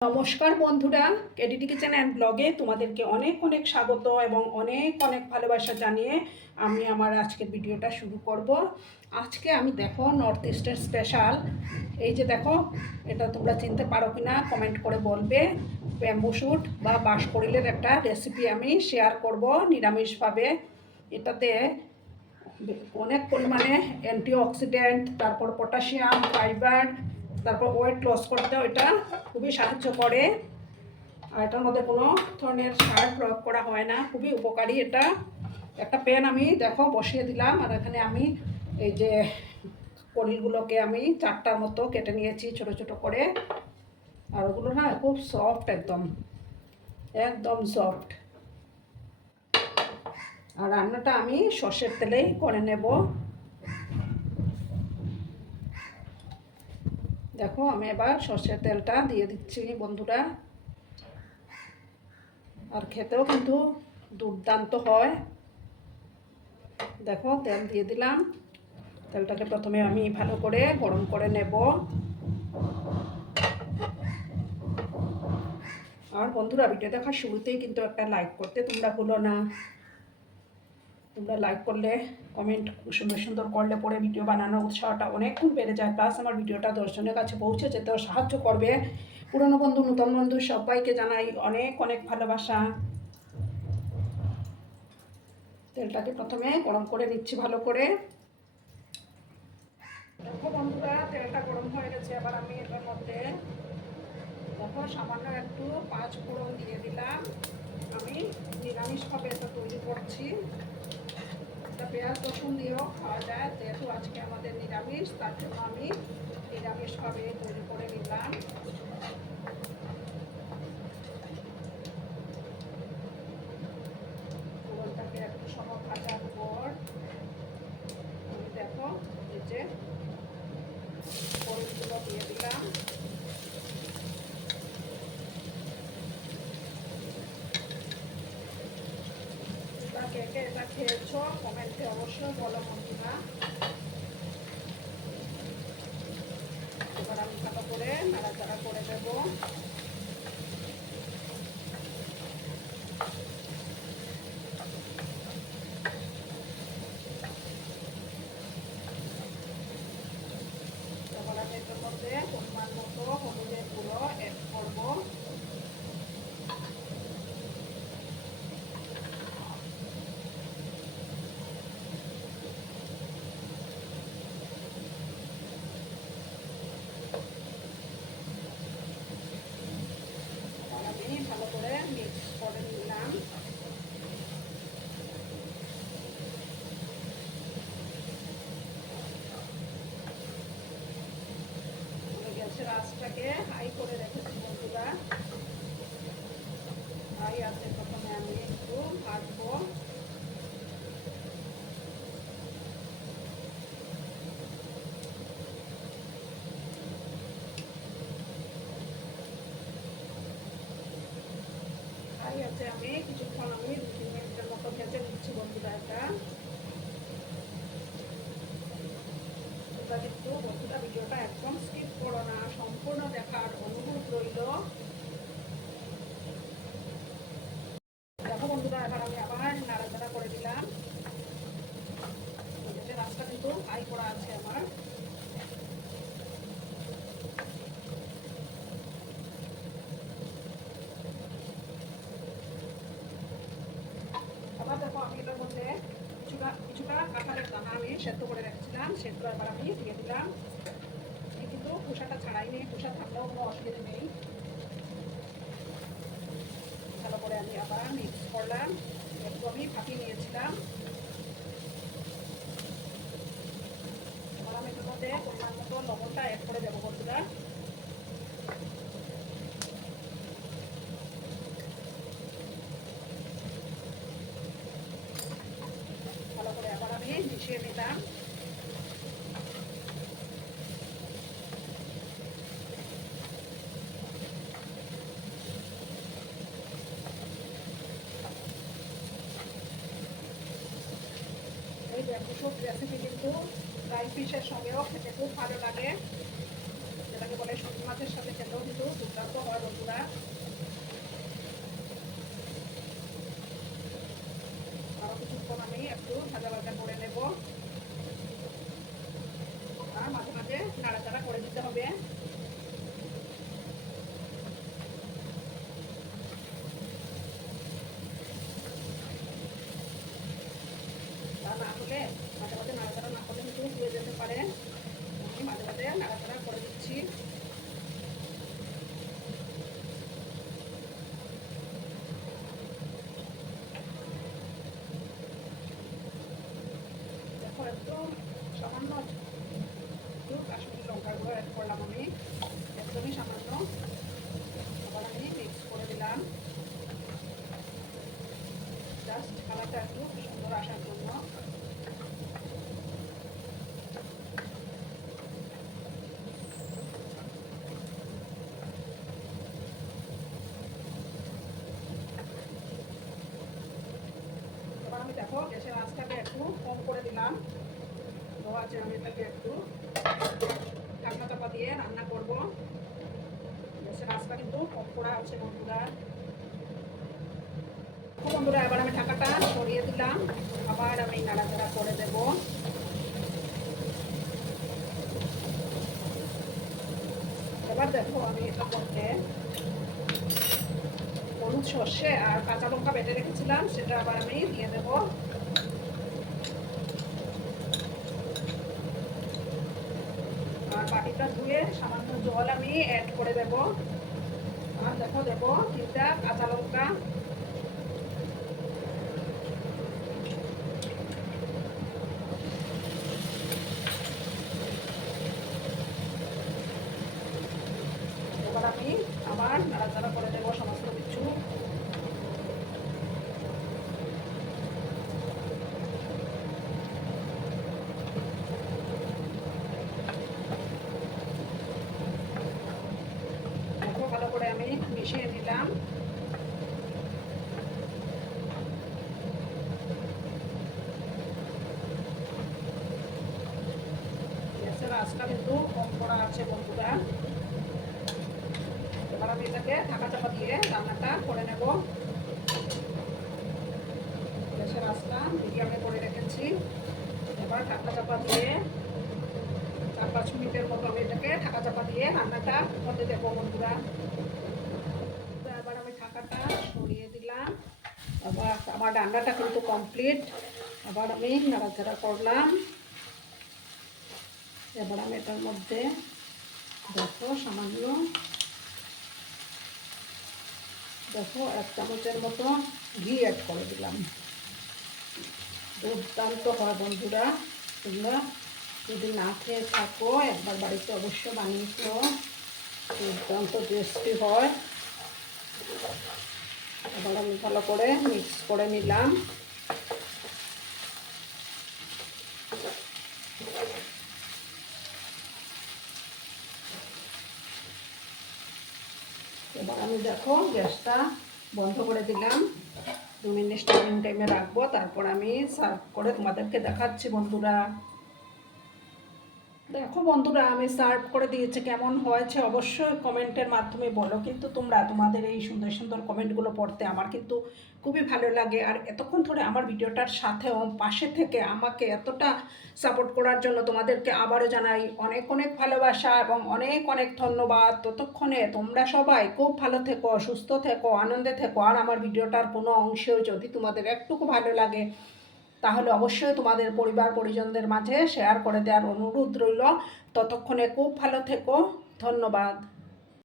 নমস্কার বন্ধুরা, কেডিটি kitchen and ব্লগে তোমাদেরকে অনেক অনেক স্বাগত এবং অনেক অনেক ভালোবাসা জানিয়ে আমি আমার আজকের ভিডিওটা শুরু করব। আজকে আমি দেখো নর্থ ইস্টের স্পেশাল, এই যে দেখো, এটা তোমরা চিনতে পারো কি না কমেন্ট করে বলবে। ব্যাম্বু শুট বা বাঁশকড়িলের একটা রেসিপি আমি শেয়ার করব নিরামিষভাবে। এটাতে অনেক পরিমাণে অ্যান্টিঅক্সিডেন্ট, তারপর পটাশিয়াম, ফাইবার, তারপর ওয়েট লস করতেও এটা খুবই সাহায্য করে। আর এটার মধ্যে কোনো ধরনের সার প্রয়োগ করা হয় না, খুবই উপকারী এটা। একটা প্যান আমি দেখো বসিয়ে দিলাম, আর এখানে আমি এই যে কড়িগুলোকে আমি 4টার মতো কেটে নিয়েছি ছোট ছোট করে। আর ওগুলো না খুব সফট, একদম একদম সফট। আর রান্নাটা আমি সর্ষের তেলেই করে নেব। দেখো আমি এবার সর্ষের তেলটা দিয়ে দিচ্ছি বন্ধুরা। আর খেতেও কিন্তু দুর্দান্ত হয়। দেখো তেল দিয়ে দিলাম, তেলটাকে প্রথমে আমি ভালো করে গরম করে নেব। আর বন্ধুরা, ভিডিও দেখার শুরুতেই কিন্তু একটা লাইক করতে তোমরা ভুলো না। তোমরা লাইক করলে, কমেন্ট সুন্দর সুন্দর করলে পরে ভিডিও বানানোর উৎসাহটা অনেকক্ষণ বেড়ে যায়, প্লাস আমার ভিডিওটা দর্শনের কাছে পৌঁছে যেতেও সাহায্য করবে। পুরনো বন্ধু, নতুন বন্ধু সবাইকে জানাই অনেক অনেক ভালোবাসা। তেলটাকে প্রথমে গরম করে নিচ্ছি ভালো করে। দেখো বন্ধুরা, তেলটা গরম হয়ে গেছে। এবার আমি এটার মধ্যে দেখো সামান্য একটু 5 ফোড়ন দিয়ে দিলাম। আমি নিরামিষভাবে এটা তৈরি করছি। এটা পেঁয়াজ রসুন দিয়েও খাওয়া যায়, যেহেতু আজকে আমাদের নিরামিষ, তার জন্য আমি নিরামিষভাবে তৈরি করে নিলাম। ফোড়নটাকে একটু সময় ভাজার পর আমি দেখো এই যে ফোড়নগুলো দিয়ে দিলাম। কে কে এটা খেয়েছো কমেন্টে অবশ্যই বলো বন্ধুরা। এবার আমি ভালো করে নাড়াচাড়া করে দেবো। এবার আমি এটার মধ্যে পরিমাণ মতো হলুদের গুঁড়ো অ্যাড করবো। আমি ভালো করে মিক্স করে নিলাম। গ্যাসের আঁচটাকে হাই করে রেখেছি বন্ধুরা। হাই আছে, প্রথমে আমি একটু ভাজবো। হাই আছে, আমি কিছুক্ষণ আমি 2-3 মিনিটের মতো ভেজে নিচ্ছি বন্ধুরা। এটা তোমরা কিন্তু বন্ধুরা ভিডিওটা একদম স্কিপ করো না, সম্পূর্ণ দেখার অনুরোধ রইল। দেখো বন্ধুরা, এবার আমি আবার নাড়াচাড়া করে দিলাম। রাস্তা কিন্তু হাই করা আছে আমার। আবার দেখো আমি এটার মধ্যে কিছুটা কাঁঠালের দানা আমি সেদ্ধ করে রেখেছিলাম, সেগুলো এবার আমি দিয়ে দিলাম। কিন্তু খোসাটা ছাড়াই নেই, খোসা থাকলেও কোনো অসুবিধা নেই। ভালো করে আমি আবার মিক্স করলাম। একটু আমি ভাপিয়ে নিয়েছিলাম। এবার আমি এটার মধ্যে পরিমাণ মতো লবণটা অ্যাড করে দেবো বন্ধুরা। ভালো করে আবার আমি মিশিয়ে নিলাম। এই ব্যাম্বু শুট রেসিপি কিন্তু ফ্রাই ফিশের সঙ্গেও খেতে খুব ভালো লাগে, যেটাকে বলে শুটকি মাছের সাথে খেতেও কিন্তু দুর্দান্ত হয় বন্ধুরা। আরও কিছুক্ষণ আমি একটু ভাজা ভাজা করে নেব, আর মাঝে মাঝে নাড়াচাড়া করে দিতে হবে। তা না হলে মাঝে মাঝে নাড়াচাড়া না করলে কিন্তু ধুয়ে যেতে পারে। আমি মাঝে মাঝে নাড়াচাড়া করে দিচ্ছি। দেখো একটু সামান্য একটু কাশ্মীরি লঙ্কার গুঁড়ো অ্যাড করলাম আমি, একদমই সামান্য। আবার আমি মিক্স করে দিলাম জাস্ট কালারটা একটু সুন্দর আসার জন্য। এবার আমি দেখো গ্যাসের আঁচটাকে একটু কম করে দিলাম, তো আছে আমি এটাকে একটু ঢাকনা চাপা দিয়ে রান্না করব। গ্যাসের আঁচটা কিন্তু কম করা আছে বন্ধুরা। বন্ধুরা এবার আমি ঢাকাটা সরিয়ে দিলাম, আবার আমি নাড়াচাড়া করে দেব। এবার দেখো আমি এটা করতে হলুদ সর্ষে আর কাঁচা লঙ্কা বেটে রেখেছিলাম, সেটা আবার আমি দিয়ে দেব। আর বাটিটা ধুয়ে সামান্য জল আমি অ্যাড করে দেব। আর দেখো দেব 3টা কাঁচা লঙ্কা। এবার আমি আবার নাড়াচাড়া করে দেবো সমস্ত কিছু। ভালো করে আমি মিশিয়ে নিলাম। গ্যাসের আঁচটা কিন্তু কম করা আছে বন্ধুরা। এবার আমি এটাকে ঢাকা চাপা দিয়ে রান্নাটা করে নেব। গ্যাসের আঁচটা মিডিয়ামে করে রেখেছি। এবার ঢাকা চাপা দিয়ে 4-5 মিনিটের মতো আমি এটাকে ঢাকা চাপা দিয়ে রান্নাটা হতে দেবো বন্ধুরা। এবার আমি ঢাকাটা সরিয়ে দিলাম। আবার আমার রান্নাটা কিন্তু কমপ্লিট। আবার আমি নাড়াচাড়া করলাম। এবার আমি এটার মধ্যে দেখো সামান্য দেখো 1 চামচের মতো ঘি অ্যাড করে দিলাম। দুর্দান্ত হয় বন্ধুরা, তোমরা যদি না খেয়ে থাকো একবার বাড়িতে অবশ্যই বানিয়ে খাও, দুর্দান্ত টেস্টি হয়। এবার আমি ভালো করে মিক্স করে নিলাম। এবার আমি দেখো গ্যাসটা বন্ধ করে দিলাম। 2 মিনিট স্ট্যান্ডিং টাইমে রাখবো, তারপর আমি সার্ভ করে তোমাদেরকে দেখাচ্ছি বন্ধুরা। দেখো বন্ধুরা আমি সার্ভ করে দিয়েছি, কেমন হয়েছে অবশ্যই কমেন্টের মাধ্যমে বলো। কিন্তু তোমরা তোমাদের এই সুন্দর সুন্দর কমেন্টগুলো পড়তে আমার কিন্তু খুবই ভালো লাগে। আর এতক্ষণ ধরে আমার ভিডিওটার সাথেও পাশে থেকে আমাকে এতটা সাপোর্ট করার জন্য তোমাদেরকে আবারও জানাই অনেক অনেক ভালোবাসা এবং অনেক অনেক ধন্যবাদ। ততক্ষণে তোমরা সবাই খুব ভালো থেকো, সুস্থ থেকো, আনন্দে থেকো। আর আমার ভিডিওটার কোনো অংশেও যদি তোমাদের একটুকু ভালো লাগে তাহলে অবশ্যই তোমাদের পরিবার পরিজনদের মাঝে শেয়ার করে দেওয়ার অনুরোধ রইল। ততক্ষণে খুব ভালো থেকো, ধন্যবাদ।